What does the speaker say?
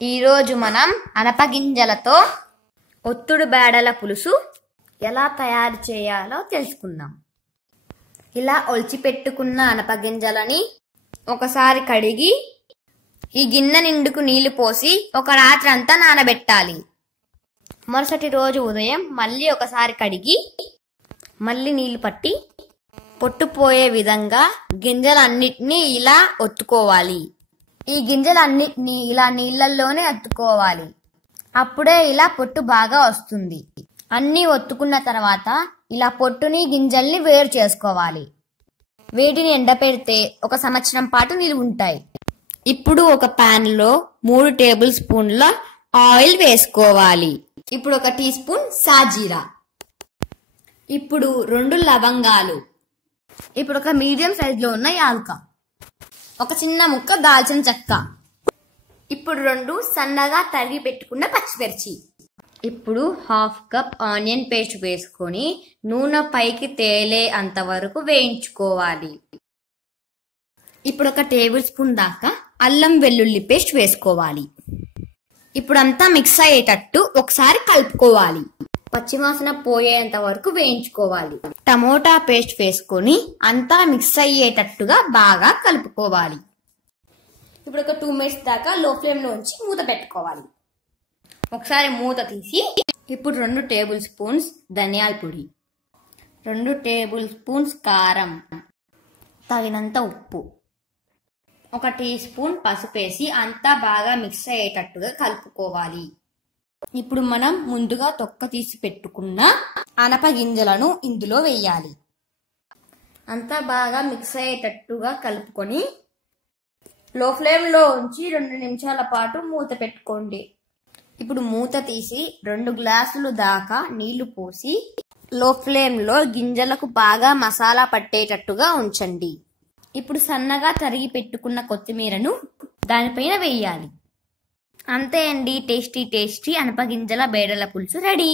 ఈరోజు మనం అనపగింజలతో ఒత్తుడు బేడల పులుసు ఎలా తయారు చేయాలో తెలుసుకుందాం. ఇలా ఒలిచిపెట్టుకున్న అనపగింజలని ఒకసారి కడిగి ఈ గిన్నె నిండుకు నీళ్లు పోసి ఒక రాత్రి అంతా నానబెట్టాలి. మరుసటి రోజు ఉదయం మళ్ళీ ఒకసారి కడిగి మళ్ళీ నీళ్లు పట్టి పొట్టుపోయే విధంగా గింజలన్నిటినీ ఇలా ఒత్తుకోవాలి. ఈ గింజలన్నిటినీ ఇలా నీళ్ళల్లోనే అత్తుకోవాలి. అప్పుడే ఇలా పొట్టు బాగా వస్తుంది. అన్నీ ఒత్తుకున్న తర్వాత ఇలా పొట్టుని గింజల్ని వేరు చేసుకోవాలి. వీటిని ఎండపెడితే 1 సంవత్సరం పాటు నిలువ ఉంటాయి. ఇప్పుడు ఒక పాన్ లో 3 టేబుల్ స్పూన్ల ఆయిల్ వేసుకోవాలి. ఇప్పుడు 1 టీ స్పూన్ సాజీరా, ఇప్పుడు 2 లవంగాలు, ఇప్పుడు ఒక మీడియం సైజ్ లో ఉన్న యాలుక, ఒక చిన్న ముక్క దాల్చిన చెక్క, ఇప్పుడు 2 సన్నగా తరిగి పెట్టుకున్న పచ్చిమిర్చి, ఇప్పుడు 1/2 కప్ ఆనియన్ పేస్ట్ వేసుకొని నూనె పైకి తేలే అంతవరకు వేయించుకోవాలి. ఇప్పుడు 1 టేబుల్ స్పూన్ దాకా అల్లం వెల్లుల్లి పేస్ట్ వేసుకోవాలి. ఇప్పుడు అంతా మిక్స్ అయ్యేటట్టు ఒకసారి కలుపుకోవాలి. పచ్చివాసన పోయేంత వరకు వేయించుకోవాలి. టమోటా పేస్ట్ వేసుకొని అంతా మిక్స్ అయ్యేటట్టుగా బాగా కలుపుకోవాలి. ఇప్పుడు 2 మినిట్స్ దాకా లో ఫ్లేమ్ లో ఉంచి మూత పెట్టుకోవాలి. ఒకసారి మూత తీసి ఇప్పుడు 2 టేబుల్ స్పూన్స్ ధనియాల పొడి, 2 టేబుల్ స్పూన్స్ కారం, తగినంత ఉప్పు, 1 టీ స్పూన్ పసుపు వేసి అంతా బాగా మిక్స్ అయ్యేటట్టుగా కలుపుకోవాలి. ఇప్పుడు మనం ముందుగా తొక్క తీసి పెట్టుకున్న అనపగింజలను ఇందులో వేయాలి. అంతా బాగా మిక్స్ అయ్యేటట్టుగా కలుపుకొని లో ఫ్లేమ్ లో ఉంచి 2 నిమిషాల పాటు మూత పెట్టుకోండి. ఇప్పుడు మూత తీసి 2 గ్లాసులు దాకా నీళ్లు పోసి లో ఫ్లేమ్ లో గింజలకు బాగా మసాలా పట్టేటట్టుగా ఉంచండి. ఇప్పుడు సన్నగా తరిగి పెట్టుకున్న కొత్తిమీరను దానిపైన వేయాలి. అంతే అండి, టేస్టీ టేస్టీ అనపగింజల బేడల పులుసు రెడీ.